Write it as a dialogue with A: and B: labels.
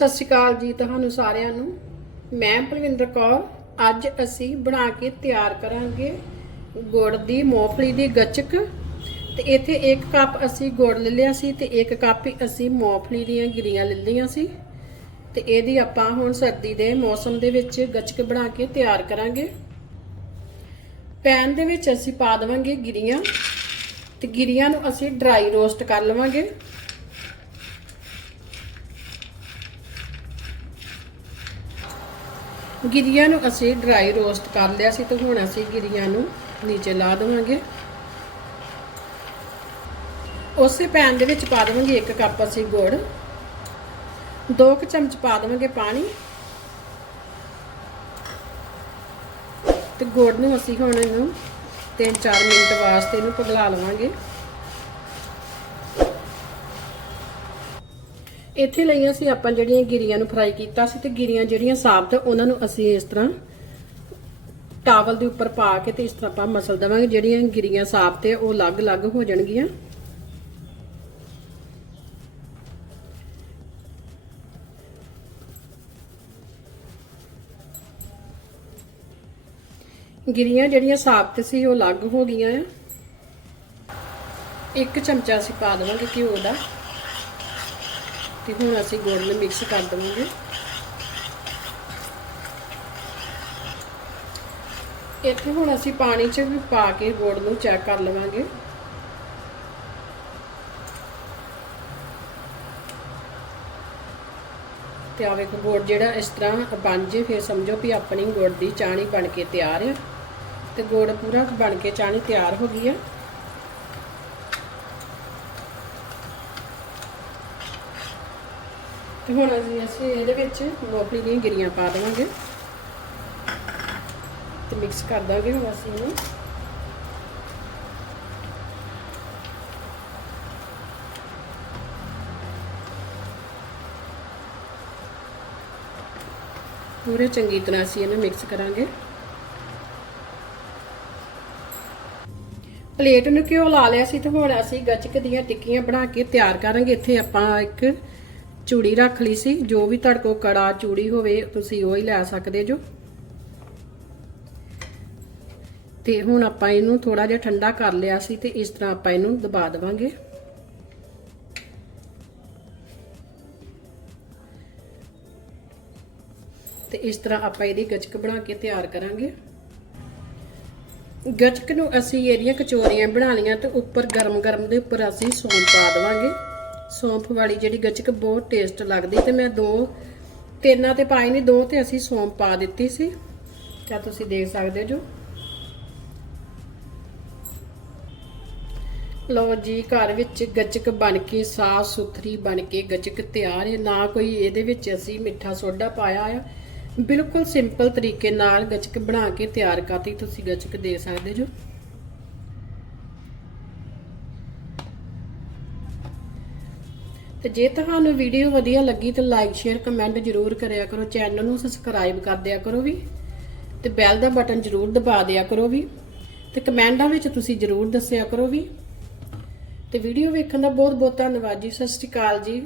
A: ਸਤਿ ਸ਼੍ਰੀ ਅਕਾਲ ਜੀ ਤੁਹਾਨੂੰ ਸਾਰਿਆਂ ਨੂੰ। ਮੈਂ ਪਲਵਿੰਦਰ ਕੌਰ, ਅੱਜ ਅਸੀਂ ਬਣਾ ਕੇ ਤਿਆਰ ਕਰਾਂਗੇ ਗੁੜ ਦੀ ਮੂੰਗਫਲੀ ਦੀ ਗੱਚਕ। ਤੇ ਇੱਥੇ 1 ਕੱਪ ਅਸੀਂ ਗੁੜ ਲੈ ਲਿਆ ਸੀ ਤੇ 1 ਕੱਪ ਹੀ ਅਸੀਂ ਮੂੰਗਫਲੀ ਦੀਆਂ ਗਿਰੀਆਂ ਲੈ ਲਈਆਂ ਸੀ। ਤੇ ਇਹਦੀ ਆਪਾਂ ਹੁਣ ਸਰਦੀ ਦੇ ਮੌਸਮ ਦੇ ਵਿੱਚ ਗੱਚਕ ਬਣਾ ਕੇ ਤਿਆਰ ਕਰਾਂਗੇ। ਪੈਨ ਦੇ ਵਿੱਚ ਅਸੀਂ ਪਾ ਦੇਵਾਂਗੇ ਗਿਰੀਆਂ। ਤੇ ਗਿਰੀਆਂ ਨੂੰ ਅਸੀਂ ਡਰਾਈ ਰੋਸਟ ਕਰ ਲਵਾਂਗੇ। ਗਿਰੀਆਂ ਨੂੰ ਅਸੀਂ ਡਰਾਈ ਰੋਸਟ ਕਰ ਲਿਆ ਸੀ ਤੇ ਹੁਣ ਅਸੀਂ ਗਿਰੀਆਂ ਨੂੰ ਨੀਚੇ ਲਾ ਦੇਵਾਂਗੇ। ਉਸੇ ਪੈਨ ਦੇ ਵਿੱਚ ਪਾ ਦੇਵਾਂਗੇ ਇੱਕ ਕੱਪ ਅਸੀਂ ਗੁੜ 2 ਕੁ ਚਮਚ ਪਾ ਦੇਵਾਂਗੇ ਪਾਣੀ ਤੇ ਗੁੜ ਨੂੰ ਅਸੀਂ ਹੁਣ ਇਹਨੂੰ 3-4 ਮਿੰਟ ਵਾਸਤੇ ਇਹਨੂੰ ਪਿਘਲਾ ਲਵਾਂਗੇ। ਇੱਥੇ ਲਈਆਂ ਸੀ ਆਪਾਂ ਜਿਹੜੀਆਂ ਗਿਰੀਆਂ ਨੂੰ ਫਰਾਈ ਕੀਤਾ ਸੀ ਤੇ ਗਿਰੀਆਂ ਜਿਹੜੀਆਂ ਸਾਬਤ ਉਹਨਾਂ ਨੂੰ ਅਸੀਂ ਇਸ ਤਰ੍ਹਾਂ ਟਾਵਲ ਦੇ ਉੱਪਰ ਪਾ ਕੇ ਤੇ ਇਸ ਤਰ੍ਹਾਂ ਆਪਾਂ ਮਸਲ ਦੇਵਾਂਗੇ। ਜਿਹੜੀਆਂ ਗਿਰੀਆਂ ਸਾਬਤ ਹੈ ਉਹ ਅਲੱਗ-ਅਲੱਗ ਹੋ ਜਾਣਗੀਆਂ। ਗਿਰੀਆਂ ਜਿਹੜੀਆਂ ਸਾਬਤ ਸੀ, ਉਹ ਅਲੱਗ ਹੋ ਗਈਆਂ ਆ। ਇੱਕ ਚਮਚਾ ਅਸੀਂ ਪਾ ਦੇਵਾਂਗੇ ਘਿਓ ਦਾ। ਤੇ ਹੁਣ ਅਸੀਂ ਗੁੜ ਨੂੰ ਮਿਕਸ ਕਰ ਦਵਾਂਗੇ। ਇੱਥੇ ਹੁਣ ਅਸੀਂ ਪਾਣੀ 'ਚ ਵੀ ਪਾ ਕੇ ਗੁੜ ਨੂੰ ਚੈੱਕ ਕਰ ਲਵਾਂਗੇ। ਤੇ ਆ ਵੇਖੋ, ਗੁੜ ਜਿਹੜਾ ਇਸ ਤਰ੍ਹਾਂ ਬਣ ਜੇ, ਫਿਰ ਸਮਝੋ ਵੀ ਆਪਣੀ ਗੁੜ ਦੀ ਚਾਣੀ ਬਣ ਕੇ ਤਿਆਰ ਹੈ। ਤੇ ਗੁੜ ਪੂਰਾ ਬਣ ਕੇ ਚਾਣੀ ਤਿਆਰ ਹੋ ਗਈ ਹੈ। ਤੇ ਹੁਣ ਅਸੀਂ ਅਸੀਂ ਇਹਦੇ ਵਿੱਚ ਮੂੰਗਫਲੀ ਦੀਆਂ ਗਿਰੀਆਂ ਪਾ ਦੇਵਾਂਗੇ। ਤੇ ਮਿਕਸ ਕਰ ਦਾਂਗੇ ਹੁਣ ਅਸੀਂ ਇਹਨੂੰ। ਪੂਰੇ ਚੰਗੀ ਤਰ੍ਹਾਂ ਅਸੀਂ ਇਹਨੂੰ ਮਿਕਸ ਕਰਾਂਗੇ। ਪਲੇਟ ਨੂੰ ਘਿਓ ਲਾ ਲਿਆ ਸੀ ਤੇ ਹੁਣ ਅਸੀਂ ਗੱਚਕ ਦੀਆਂ ਟਿੱਕੀਆਂ ਬਣਾ ਕੇ ਤਿਆਰ ਕਰਾਂਗੇ। ਇੱਥੇ ਆਪਾਂ ਇੱਕ ਚੂੜੀ ਰੱਖ ਲਈ ਸੀ, ਜੋ ਵੀ ਤੁਹਾਡੇ ਕੋਲ ਕੜਾ, ਚੂੜੀ ਹੋਵੇ, ਤੁਸੀਂ ਉਹ ਹੀ ਲੈ ਸਕਦੇ ਜੋ। ਤੇ ਹੁਣ ਆਪਾਂ ਇਹਨੂੰ ਥੋੜਾ ਜਿਹਾ ਠੰਡਾ ਕਰ ਲਿਆ ਸੀ ਤੇ ਇਸ ਤਰ੍ਹਾਂ ਆਪਾਂ ਇਹਨੂੰ ਦਬਾ ਦੇਵਾਂਗੇ। ਤੇ ਇਸ ਤਰ੍ਹਾਂ ਆਪਾਂ ਇਹਦੀ ਗੱਚਕ ਬਣਾ ਕੇ ਤਿਆਰ ਕਰਾਂਗੇ। ਗੱਚਕ ਨੂੰ ਅਸੀਂ ਇਹਦੀਆਂ ਕਚੋਰੀਆਂ ਬਣਾ ਲਈਆਂ ਤੇ ਉੱਪਰ ਗਰਮ-ਗਰਮ ਦੇ ਉੱਪਰ ਅਸੀਂ ਸੌਂਫ ਪਾ ਦੇਵਾਂਗੇ। ਸੌਂਫ ਵਾਲੀ ਜਿਹੜੀ ਗੱਚਕ ਬਹੁਤ ਟੇਸਟ ਲੱਗਦੀ ਤੇ ਮੈਂ ਦੋ ਤਿੰਨਾਂ ਤੇ ਪਾਈ ਨਹੀਂ ਦੋ ਤੇ ਅਸੀਂ ਸੌਂਫ ਪਾ ਦਿੱਤੀ ਸੀ। ਤਾਂ ਤੁਸੀਂ ਦੇਖ ਸਕਦੇ ਜੋ? ਲੋ ਜੀ, ਘਰ ਵਿੱਚ ਗੱਚਕ ਬਣ ਕੇ, ਸਾਫ਼ ਸੁਥਰੀ ਬਣ ਕੇ ਗੱਚਕ ਤਿਆਰ ਹੈ। ਨਾ ਕੋਈ ਇਹਦੇ ਵਿੱਚ ਅਸੀਂ ਮਿੱਠਾ ਸੋਡਾ ਪਾਇਆ ਆ। ਬਿਲਕੁਲ ਸਿੰਪਲ ਤਰੀਕੇ ਨਾਲ ਗੱਚਕ ਬਣਾ ਕੇ ਤਿਆਰ ਕਰਤੀ। ਤੁਸੀਂ ਗੱਚਕ ਦੇ ਸਕਦੇ ਜੋ? ਤੇ ਜੇ ਤੁਹਾਨੂੰ ਵੀਡੀਓ ਵਧੀਆ ਲੱਗੀ ਤਾਂ ਲਾਈਕ ਸ਼ੇਅਰ ਕਮੈਂਟ ਜ਼ਰੂਰ ਕਰਿਆ ਕਰੋ। ਚੈਨਲ ਨੂੰ ਸਬਸਕ੍ਰਾਈਬ ਕਰ ਦਿਆ ਕਰੋ ਵੀ। ਤੇ ਬੈਲ ਦਾ ਬਟਨ ਜ਼ਰੂਰ ਦਬਾ ਦਿਆ ਕਰੋ ਵੀ। ਤੇ ਕਮੈਂਟਾਂ ਵਿੱਚ ਤੁਸੀਂ ਜ਼ਰੂਰ ਦੱਸਿਆ ਕਰੋ ਵੀ। ਤੇ ਵੀਡੀਓ ਵੇਖਣ ਦਾ ਬਹੁਤ ਬਹੁਤ ਧੰਨਵਾਦ ਜੀ। ਸਤਿ ਸ਼੍ਰੀ ਅਕਾਲ ਜੀ।